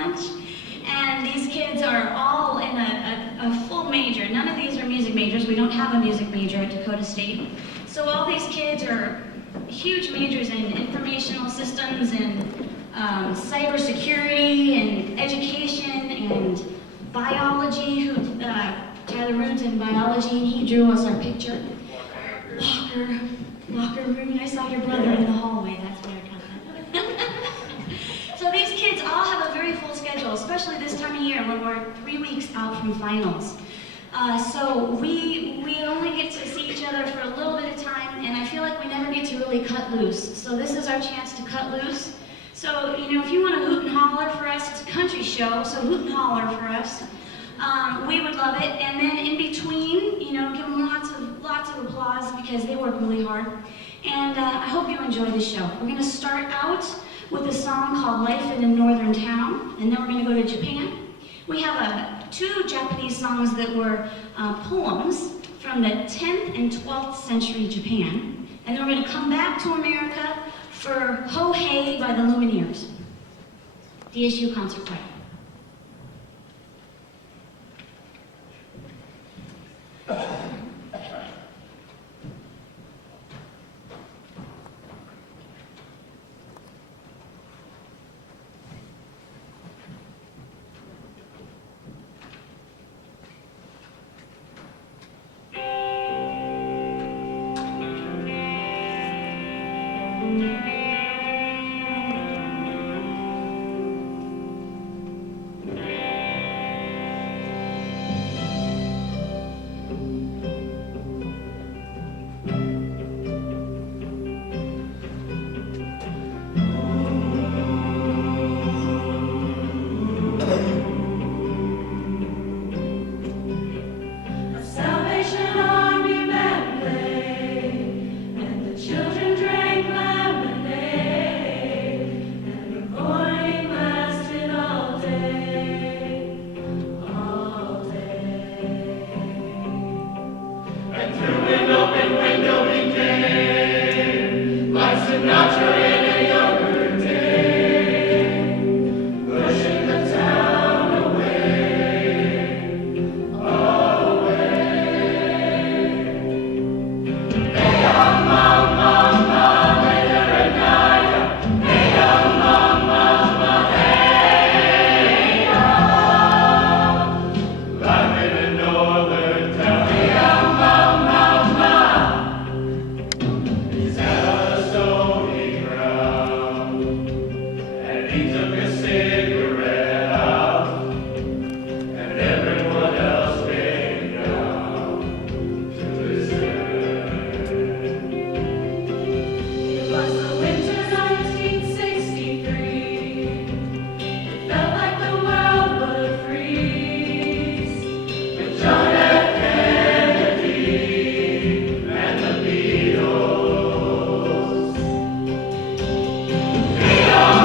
lunch. And these kids are all in a full major. None of these are music majors. We don't have a music major at Dakota State. So all these kids are huge majors in informational systems and cybersecurity and education and biology. Tyler Rude's in biology, and he drew us our picture. Walker Rude. I saw your brother in the hallway. That's where I got that. So these kids all have a very full schedule, especially this time of year when we're 3 weeks out from finals. So we only get to see each other for a little bit of time, and I feel like we never get to really cut loose. So this is our chance to cut loose. So, you know, if you want to hoot and holler for us, it's a country show, so hoot and holler for us. We would love it. And then in between, you know, give them lots of applause because they work really hard. And I hope you enjoy the show. We're going to start out with a song called Life in a Northern Town, and then we're going to go to Japan. We have 2 Japanese songs that were poems from the 10th and 12th century Japan. And then we're going to come back to America for Ho Hey by the Lumineers, DSU Concert Choir.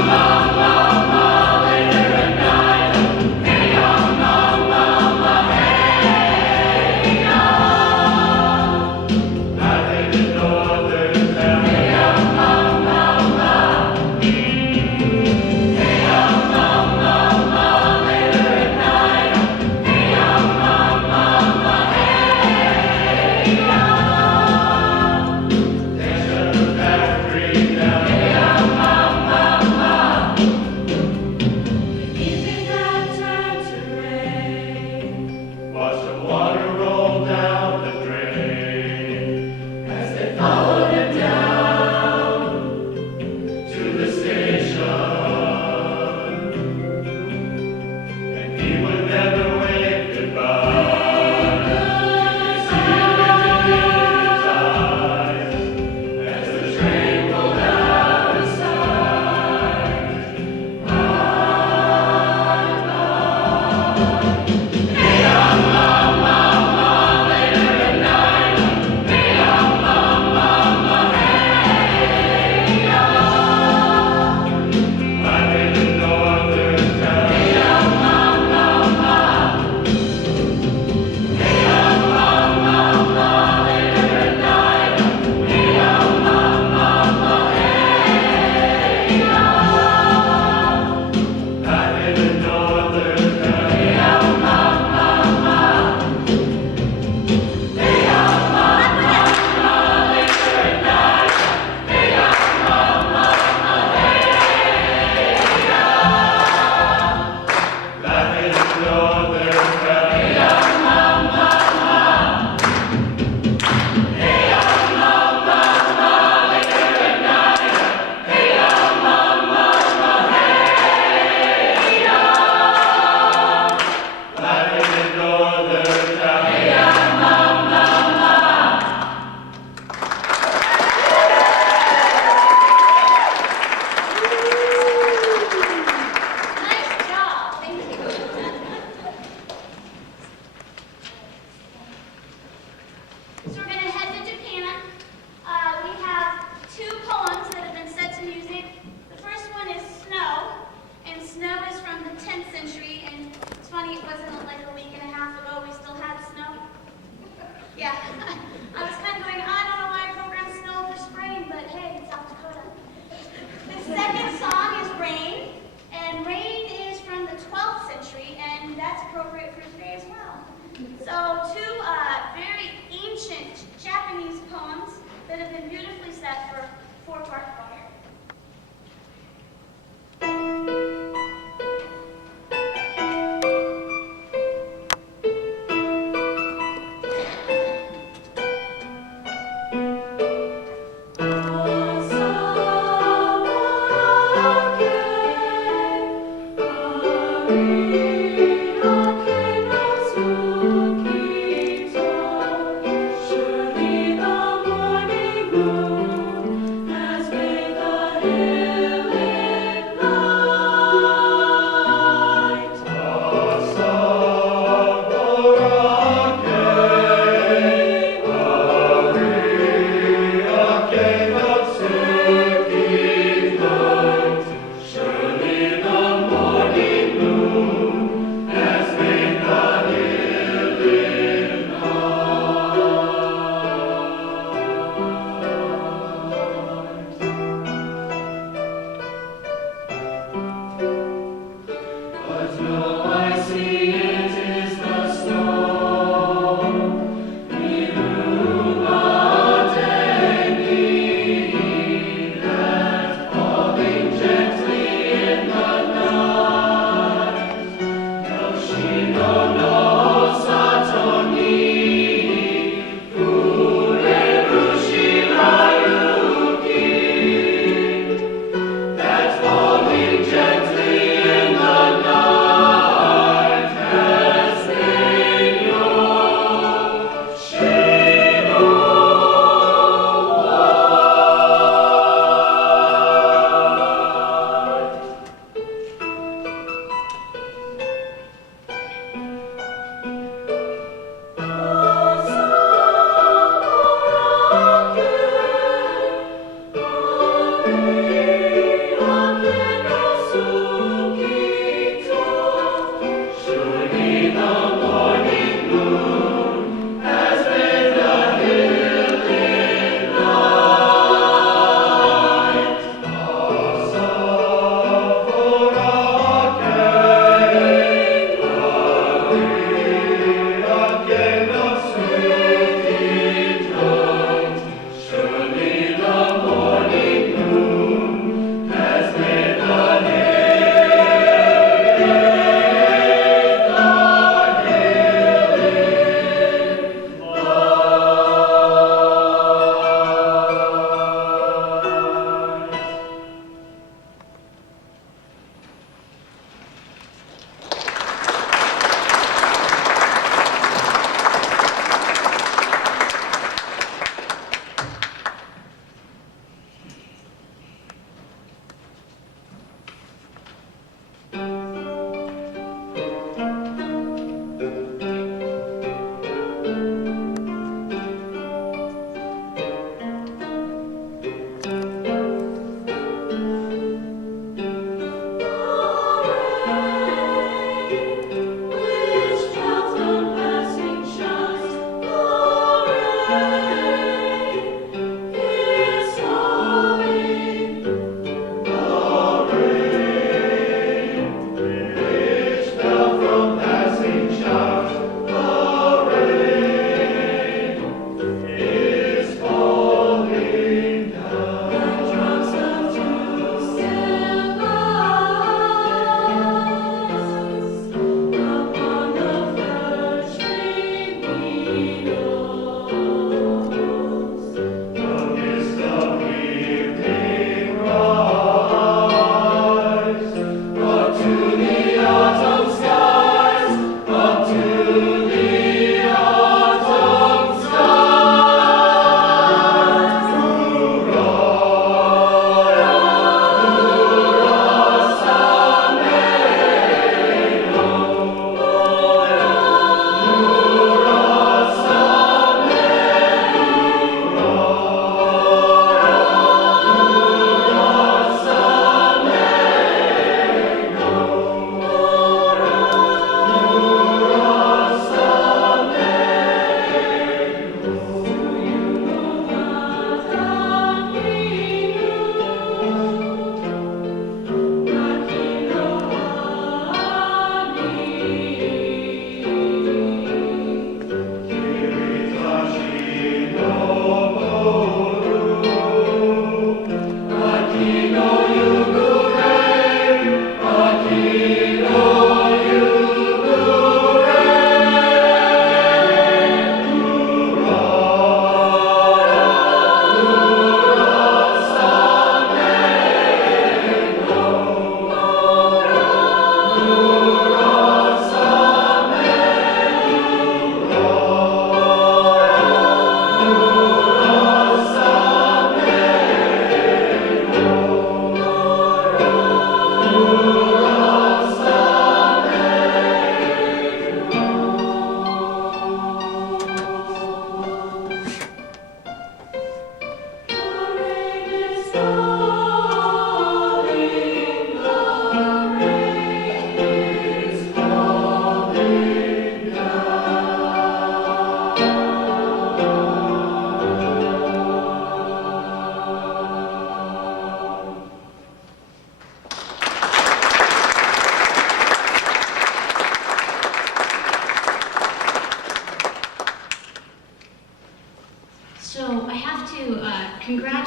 Mama, that's appropriate for today as well. So two very ancient Japanese poems that have been beautifully set for four-part choir. Surely the morning moon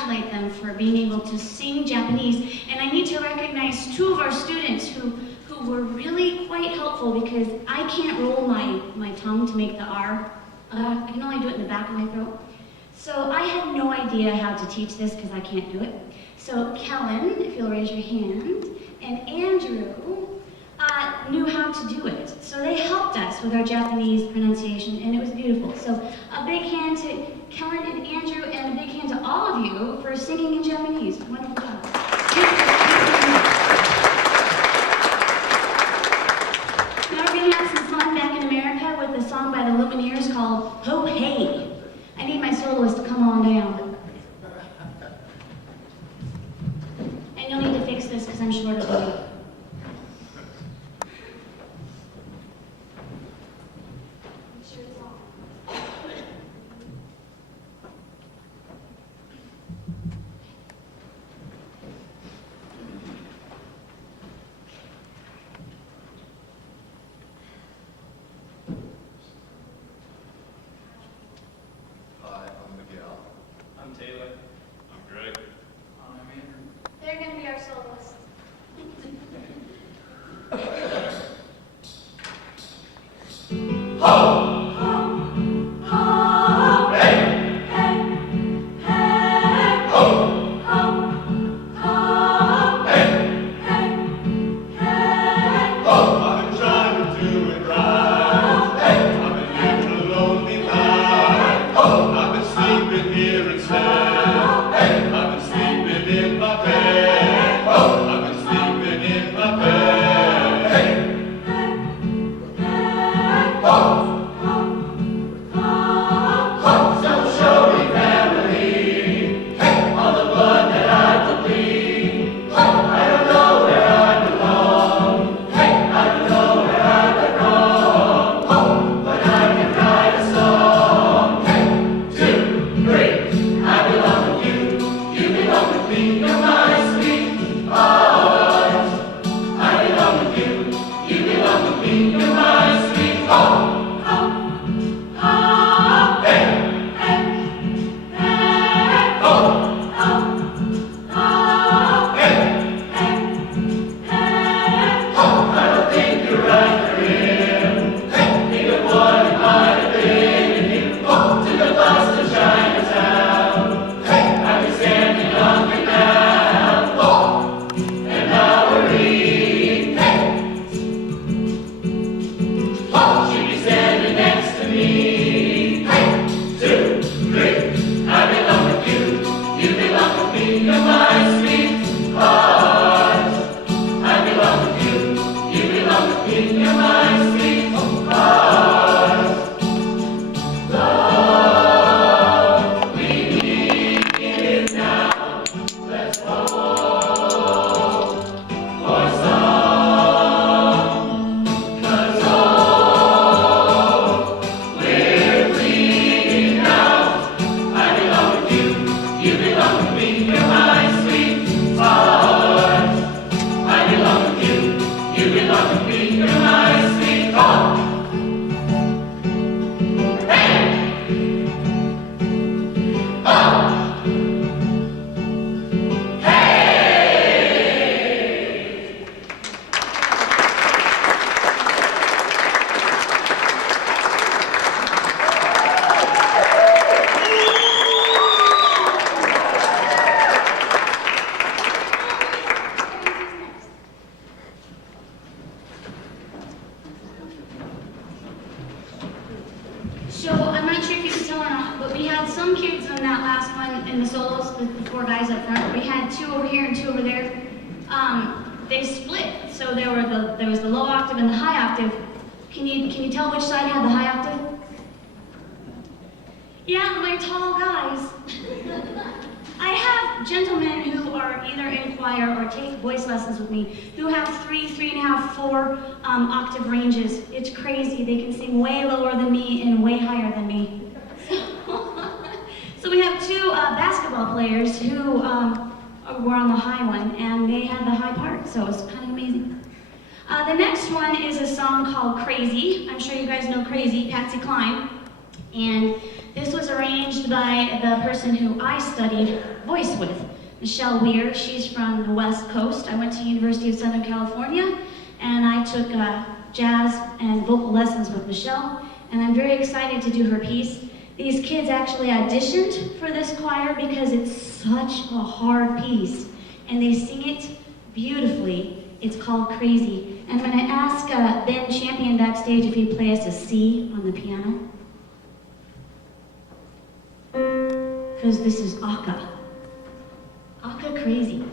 congratulate them for being able to sing Japanese. And I need to recognize two of our students who were really quite helpful, because I can't roll my tongue to make the R. I can only do it in the back of my throat. So I had no idea how to teach this because I can't do it. So Kellen, if you'll raise your hand, and Andrew knew how to do it. So they helped us with our Japanese pronunciation, and it was beautiful. So a big hand to Kellen and Andrew, and a big hand to all of you for singing in Japanese. Wonderful job. Now we're going to have some fun back in America with a song by the Lumineers called Ho Hey. I need my soloist to come on down. And you'll need to fix this because I'm short of weight. I'm Taylor. I'm Greg. I'm Andrew. They're going to be our soloists. Ho! So I'm not sure if you can tell or not, but we had some kids in that last one in the solos, the four guys up front. We had two over here and two over there. They split, so there was the low octave and the high octave. Can you tell which side had the high octave? Yeah, my tall guys. I have gentlemen who are either in choir or take voice lessons with me who have 3, 3.5, 4 octave ranges. It's crazy. They can sing way lower than me and way higher than me. So we have two basketball players who were on the high one, and they had the high part, so it's kind of amazing. The next one is a song called Crazy. I'm sure you guys know Crazy, Patsy Cline. And This was arranged by the person who I studied voice with, Michelle Weir. She's from the West Coast. I went to University of Southern California, and I took jazz and vocal lessons with Michelle, and I'm very excited to do her piece. These kids actually auditioned for this choir because it's such a hard piece, and they sing it beautifully. It's called Crazy. And I'm going to ask Ben Champion backstage if he'd play us a C on the piano. Because this is Aka. Aka Crazy.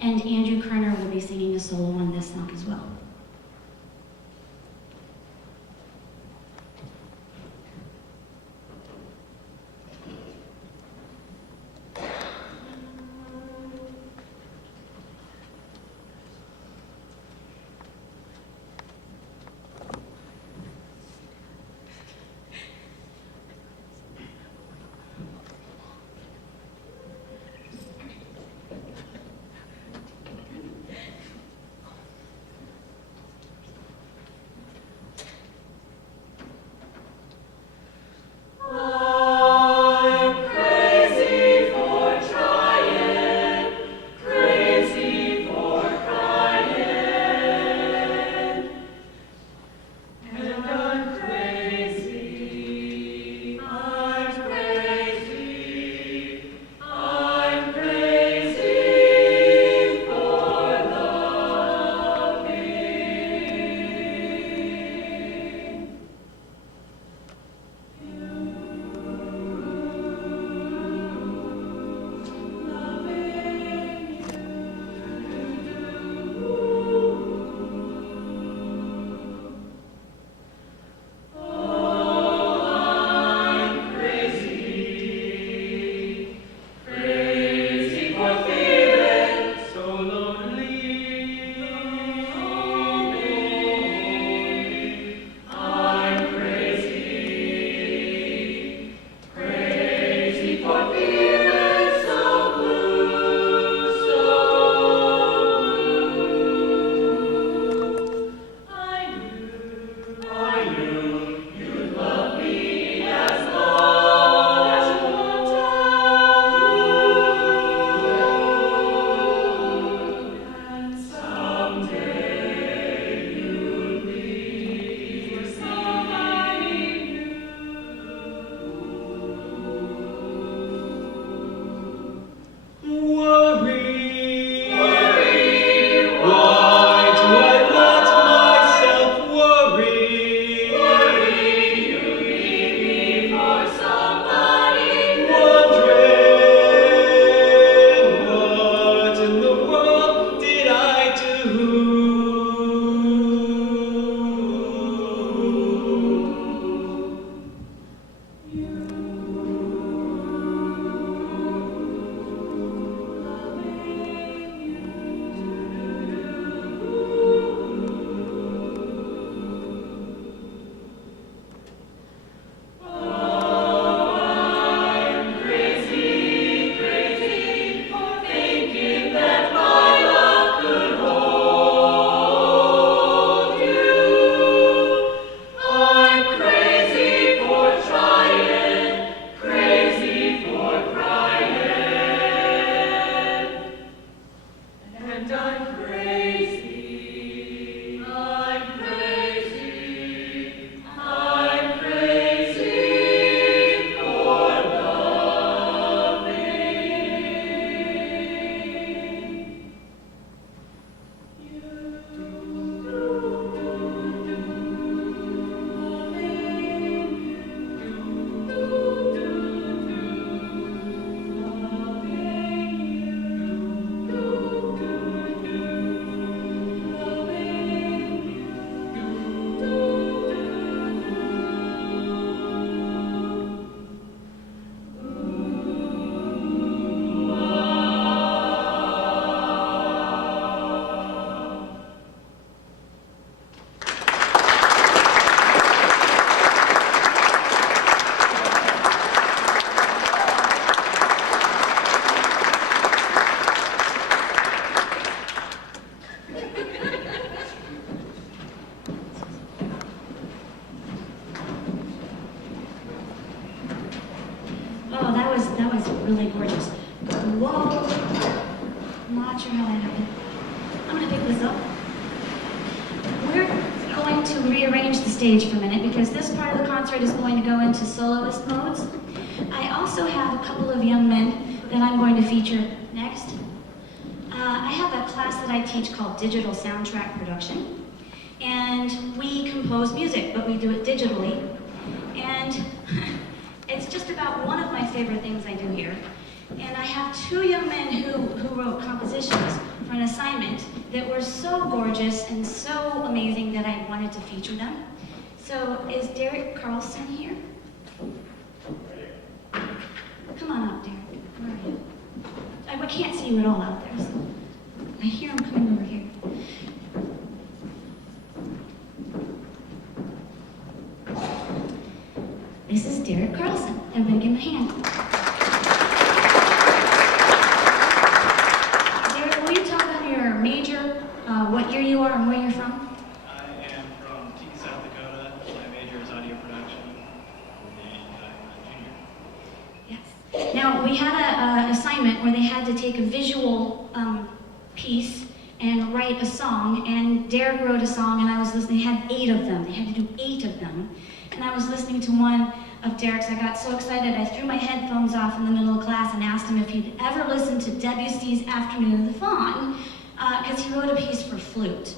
And Andrew Kerner will be singing a solo on this song as well. really gorgeous. Whoa! I'm not sure how that happened. I'm gonna pick this up. We're going to rearrange the stage for a minute because this part of the concert is going to go into soloist modes. I also have a couple of young men that I'm going to feature next. I have a class that I teach called Digital Soundtrack Production. And we compose music, but we do it digitally. And it's just about one of my favorite things I do here. And I have two young men who wrote compositions for an assignment that were so gorgeous and so amazing that I wanted to feature them. So is Derek Carlson here? Come on up, Derek. Where are you? I can't see you at all out there, so I hear him coming over here. This is Derek Carlson. Everybody give him a hand. Derek, will you tell them your major, what year you are and where you're from? I am from T, South Dakota. My major is audio production, and I'm a junior. Yes. Now, we had an assignment where they had to take a visual piece and write a song, and Derek wrote a song, and I was listening. They had 8 of them. They had to do 8 of them. And I was listening to one of Derek's. I got so excited, I threw my headphones off in the middle of class and asked him if he'd ever listened to Debussy's Afternoon in the Faun, because he wrote a piece for flute,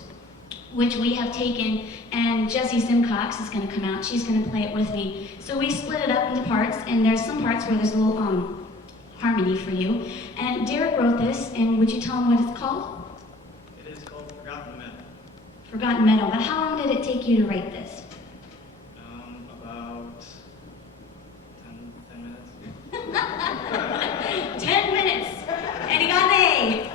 which we have taken, and Jessie Simcox is going to come out. She's going to play it with me. So we split it up into parts, and there's some parts where there's a little harmony for you. And Derek wrote this, and would you tell him what it's called? It is called Forgotten Meadow. Forgotten Meadow. But how long did it take you to write this? About 10 minutes. 10 minutes, and he got an A.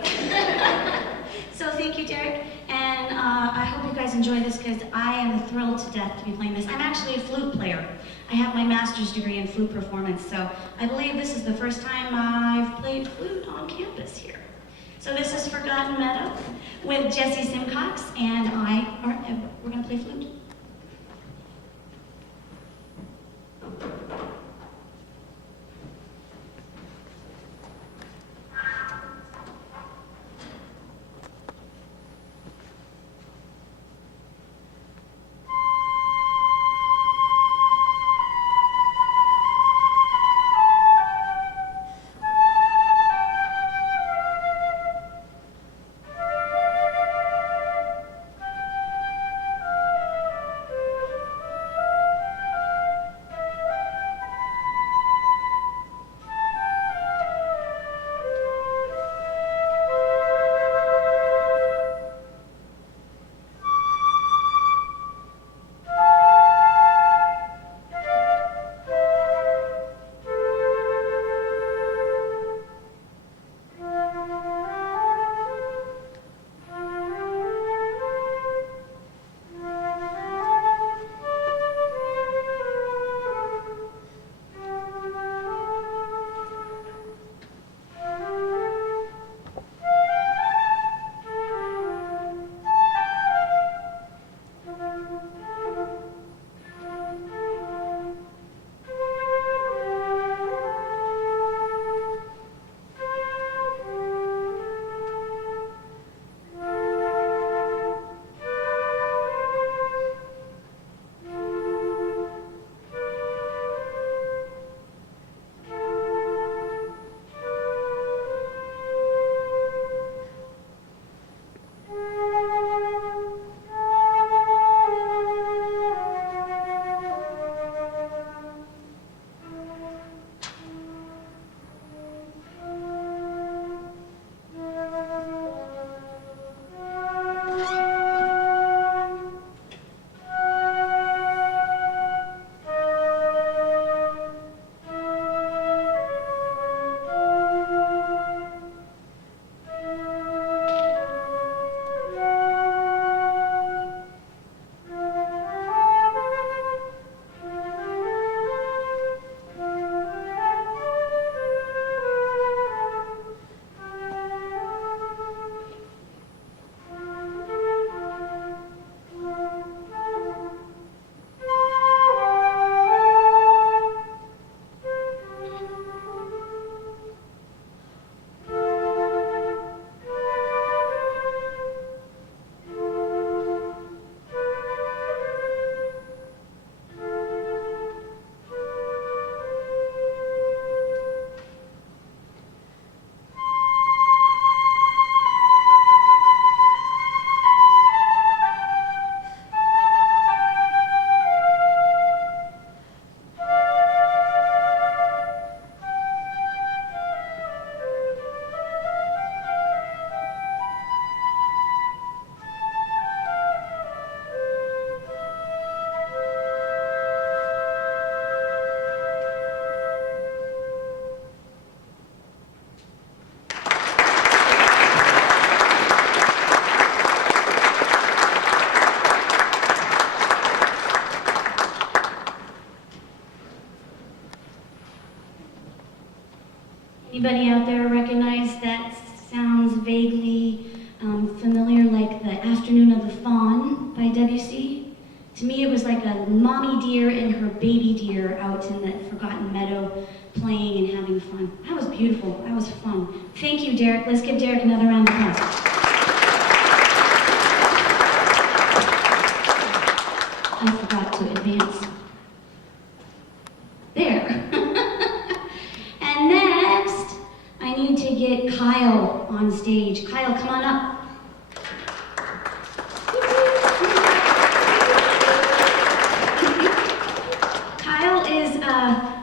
So thank you, Derek, and I hope you guys enjoy this because I am thrilled to death to be playing this. I'm actually a flute player. I have my master's degree in flute performance, so I believe this is the first time I've played flute on campus here. So this is Forgotten Meadow with Jessie Simcox, and we're going to play flute. Anybody out there recognize that sounds vaguely familiar, like The Afternoon of the Fawn by WC? To me, it was like a mommy deer and her baby deer out in the forgotten meadow playing and having fun. That was beautiful. That was fun. Thank you, Derek. Let's give Derek another round of applause. I forgot to advance. There. And next, I need to get Kyle on stage. Kyle, come on up. Kyle is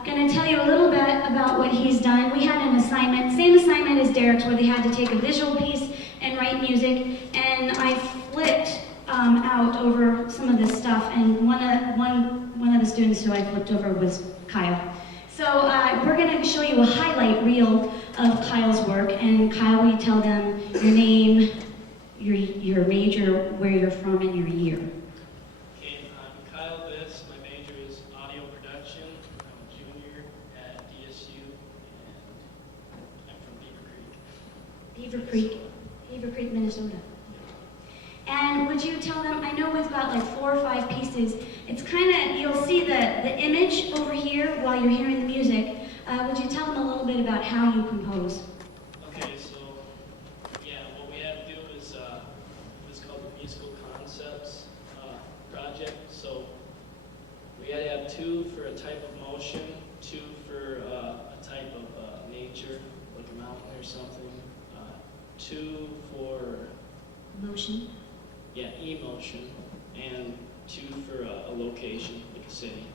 going to tell you a little bit about what he's done. We had an assignment, same assignment as Derek's, where they had to take a visual piece and write music, and I flipped out over some of this stuff, and one of the students who I flipped over was Kyle. So we're going to show you a highlight reel of Kyle's work, and Kyle, will you tell them your name, your major, where you're from, and your year? Okay, I'm Kyle Biss. My major is audio production. I'm a junior at DSU, and I'm from Beaver Creek. Beaver Creek, Minnesota. And would you tell them, I know we've got like 4 or 5 pieces, it's kind of, you'll see the image over here while you're hearing the music. Would you tell them a little bit about how you compose? Okay, so yeah, what we had to do is what's called the musical concepts project. So we had to have 2 for a type of motion, 2 for a type of nature, like a mountain or something, 2 for Motion. emotion, and 2 for a location, like a city.